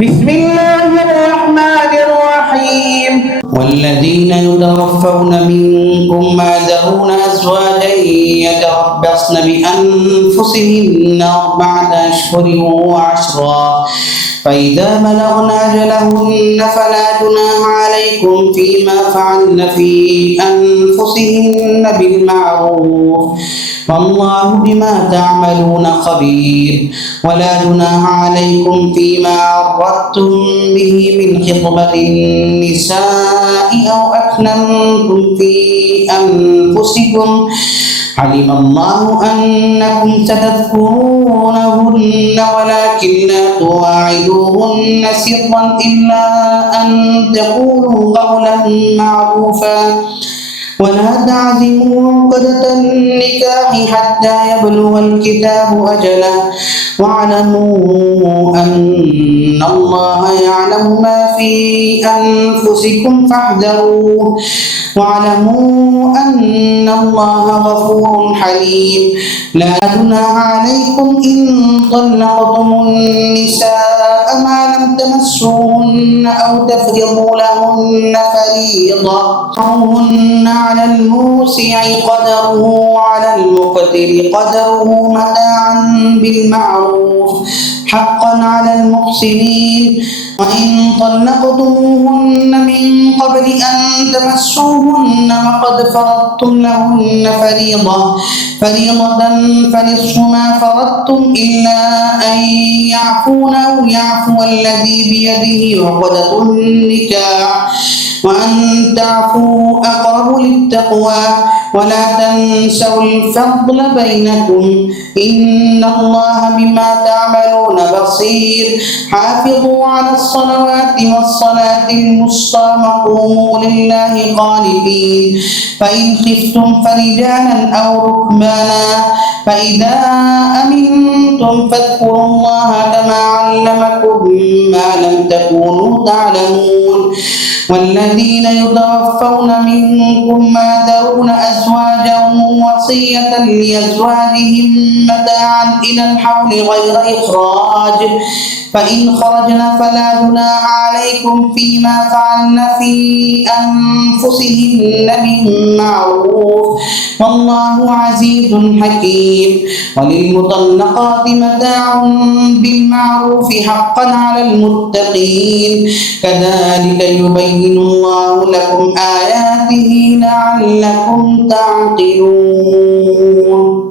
بسم الله الرحمن الرحيم والذين يتوفون منكم ويذرون أزواجا يتربصن بأنفسهن 4 أشهر وعشرا فإذا بلغن أجلهن فلا جناح عليكم فيما فعلن في أنفسهن بالمعروف والله بما تعملون خبير ولا جناح عليكم فيما عرضتم به من خطبة النساء أو أكننتم في أنفسكم علم الله أنكم ستذكرونهن ولكن لا تواعدوهن سرا إلا أن تقولوا قولا معروفا ولا تعزموا عقدة النكاح حتى يبلغ الكتاب أجله واعلموا أن الله يعلم ما في أنفسكم فاحذروه واعلموا أن الله غفور حليم لا جناح عليكم إن طلقتم النساء ما لم تمسوهن أو تفرضوا لهن فريضة أوهن على الموسع قدره وعلى المقتر قدره متاعا بالمعروف حقا على المحسنين وإن طلقتموهن من قبل أن تمسوهن وقد فرضتم لهن فريضة فنصف ما فرضتم إلا أن يعفون أو يعفو الذي بيده عقدة النكاح وأن تعفوا أقرب للتقوى ولا تنسوا الفضل بينكم إن الله بما تعملون بصير حافظوا على الصلوات والصلاة الوسطى وقوموا لله قانتين فإن خفتم فرجالا أو ركبانا فإذا أمنتم فاذكروا الله كما علمكم ما لم تكونوا تعلمون والذين يتوفون منكم ويذرون أزواجا وصية لأزواجهم متاعا إلى الحول غير إخراج فإن خرجن فلا جناح عليكم فيما فعلن في أنفسهن بالمعروف والله عزيز حكيم وللمطلقات متاع بالمعروف حقا على المتقين كذلك يبين الله لكم آياته لعلكم تعقلون.